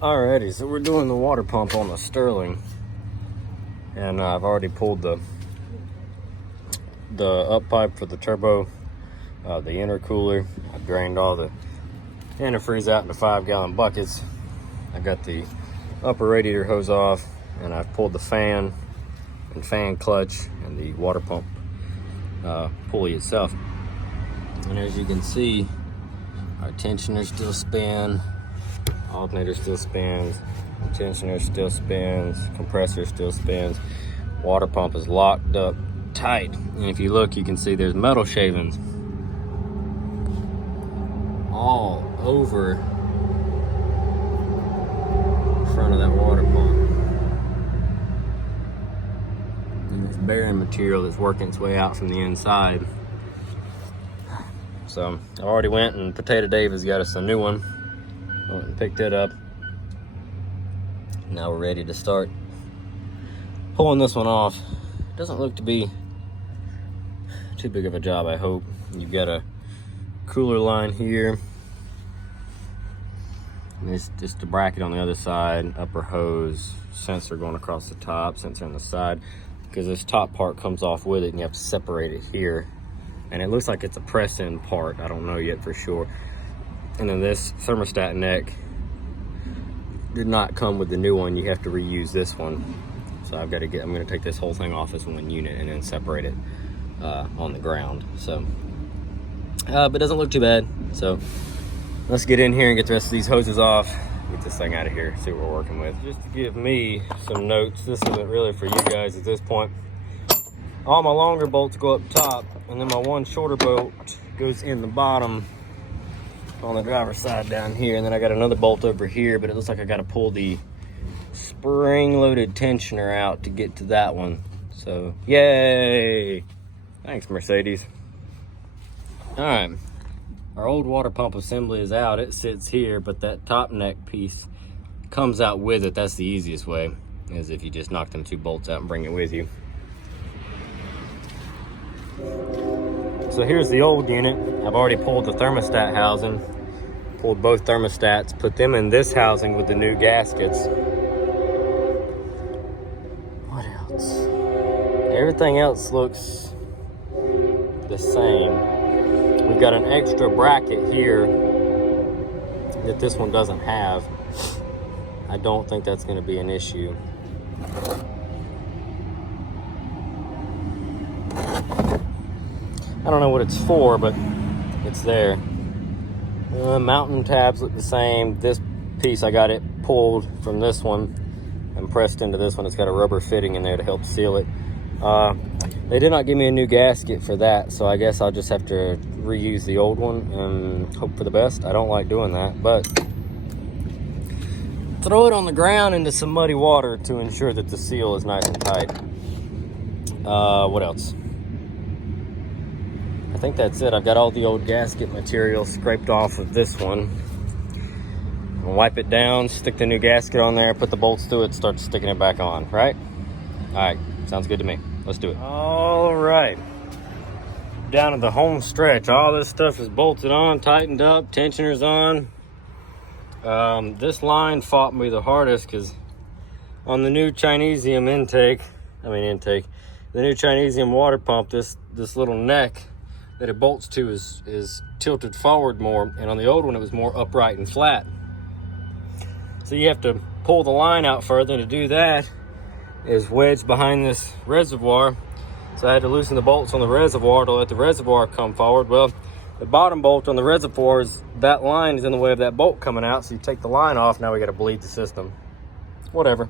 Alrighty, so we're doing the water pump on the Sterling, and I've already pulled the up pipe for the turbo, the intercooler. I drained all the antifreeze out into 5-gallon buckets. I got the upper radiator hose off, and I've pulled the fan and fan clutch and the water pump pulley itself. And as you can see, our tensioner still spins, alternator still spins, tensioner still spins, compressor still spins. Water pump is locked up tight, and if you look, you can see there's metal shavings all over the front of that water pump. And there's bearing material that's working its way out from the inside. So I already went, and Potato Dave has got us a new one. I went and picked it up. Now we're ready to start pulling this one off. Doesn't look to be too big of a job, I hope. You've got a cooler line here. And there's just a bracket on the other side, upper hose, sensor going across the top, sensor on the side, because this top part comes off with it and you have to separate it here. And it looks like it's a press-in part. I don't know yet for sure. And then this thermostat neck did not come with the new one. You have to reuse this one. So I'm gonna take this whole thing off as one unit and then separate it on the ground. So, but it doesn't look too bad. So let's get in here and get the rest of these hoses off. Get this thing out of here, see what we're working with. Just to give me some notes, this isn't really for you guys at this point. All my longer bolts go up top, and then my one shorter bolt goes in the bottom on the driver's side down here. And then I got another bolt over here, but it looks like I got to pull the spring-loaded tensioner out to get to that one. So, yay! Thanks, Mercedes. All right, our old water pump assembly is out. It sits here, but that top neck piece comes out with it. That's the easiest way, is if you just knock them 2 bolts out and bring it with you. So here's the old unit. I've already pulled the thermostat housing, pulled both thermostats, put them in this housing with the new gaskets. What else? Everything else looks the same. We've got an extra bracket here that this one doesn't have. I don't think that's going to be an issue. I don't know what it's for, but it's there. Mountain tabs look the same. This piece, I got it pulled from this one and pressed into this one. It's got a rubber fitting in there to help seal it. They did not give me a new gasket for that, so I guess I'll just have to reuse the old one and hope for the best. I don't like doing that, but throw it on the ground into some muddy water to ensure that the seal is nice and tight. What else? I think that's it. I've got all the old gasket material scraped off of this one. I'll wipe it down, stick the new gasket on there, put the bolts through it, start sticking it back on, right? All right, sounds good to me. Let's do it. All right, down to the home stretch. All this stuff is bolted on, tightened up, tensioner's on. This line fought me the hardest because on the new Chinesium the new Chinesium water pump, this little neck that it bolts to is tilted forward more, and on the old one it was more upright and flat. So you have to pull the line out further, and to do that is wedged behind this reservoir. So I had to loosen the bolts on the reservoir to let the reservoir come forward. Well, the bottom bolt on the reservoir that line is in the way of that bolt coming out, so you take the line off, now we gotta bleed the system. Whatever.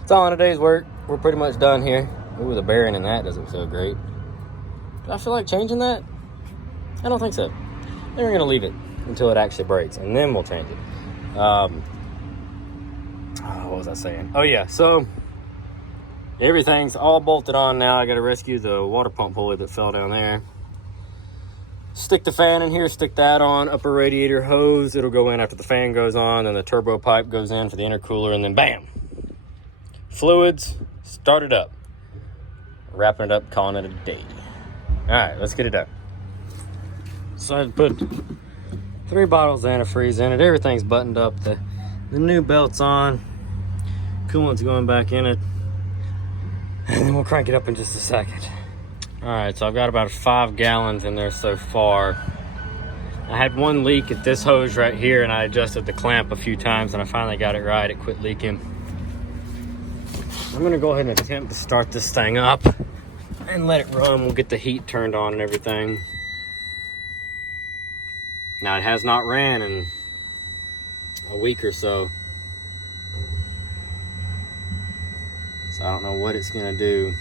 It's all in a day's work. We're pretty much done here. Ooh, the bearing in that doesn't feel great. Do I feel like changing that? I don't think so. Then we're gonna leave it until it actually breaks, and then we'll change it. What was I saying? Oh yeah, so everything's all bolted on now. I gotta rescue the water pump pulley that fell down there. Stick the fan in here, stick that on, upper radiator hose. It'll go in after the fan goes on, then the turbo pipe goes in for the intercooler, and then bam! Fluids, start it up. Wrapping it up, calling it a day. All right, let's get it done. So I put 3 bottles of antifreeze in it. Everything's buttoned up. The The new belt's on. Coolant's going back in it. And then we'll crank it up in just a second. All right, so I've got about 5 gallons in there so far. I had one leak at this hose right here, and I adjusted the clamp a few times, and I finally got it right. It quit leaking. I'm gonna go ahead and attempt to start this thing up and let it run. We'll get the heat turned on and everything. Now, it has not ran in a week or so. So I don't know what it's gonna do.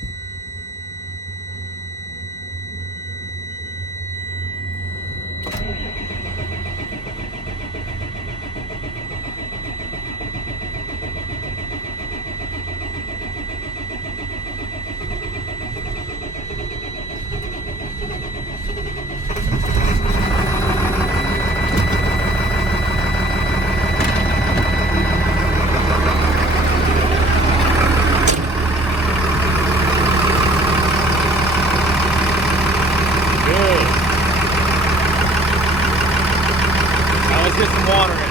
Get some water in it.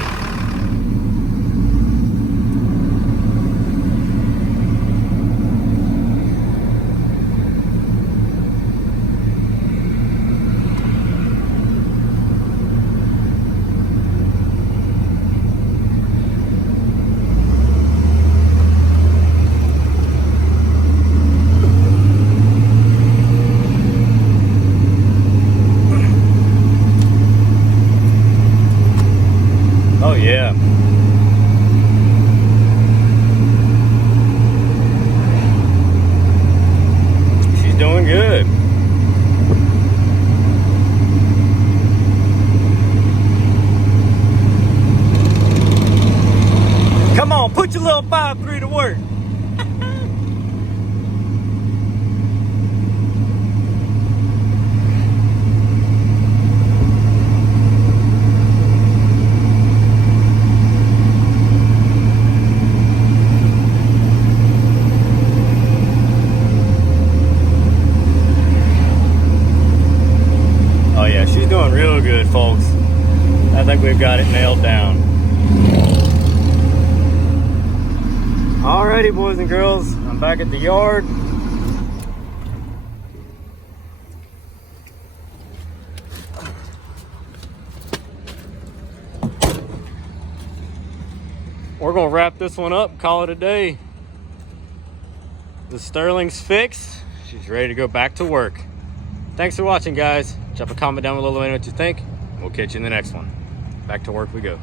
Oh yeah. She's doing good. Come on, put your little 5.3 to work. Oh yeah, she's doing real good, folks. I think we've got it nailed down. Alrighty, boys and girls, I'm back at the yard. We're gonna wrap this one up, call it a day. The Sterling's fixed. She's ready to go back to work. Thanks for watching, guys. Drop a comment down below, let me know what you think. We'll catch you in the next one. Back to work we go.